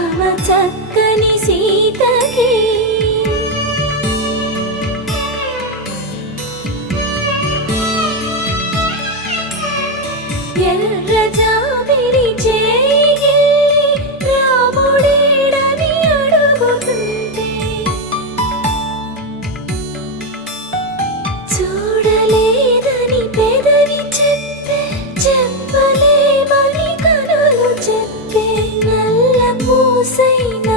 రామ చక్కని సీతకి ఎర్ర జాబిలి చేయి రాముడేడని అడుగుతుంటే చూడలేదని పెదవి చెప్పే చెప్పలేమని కనులు చెప్పే నల్ల పూసైన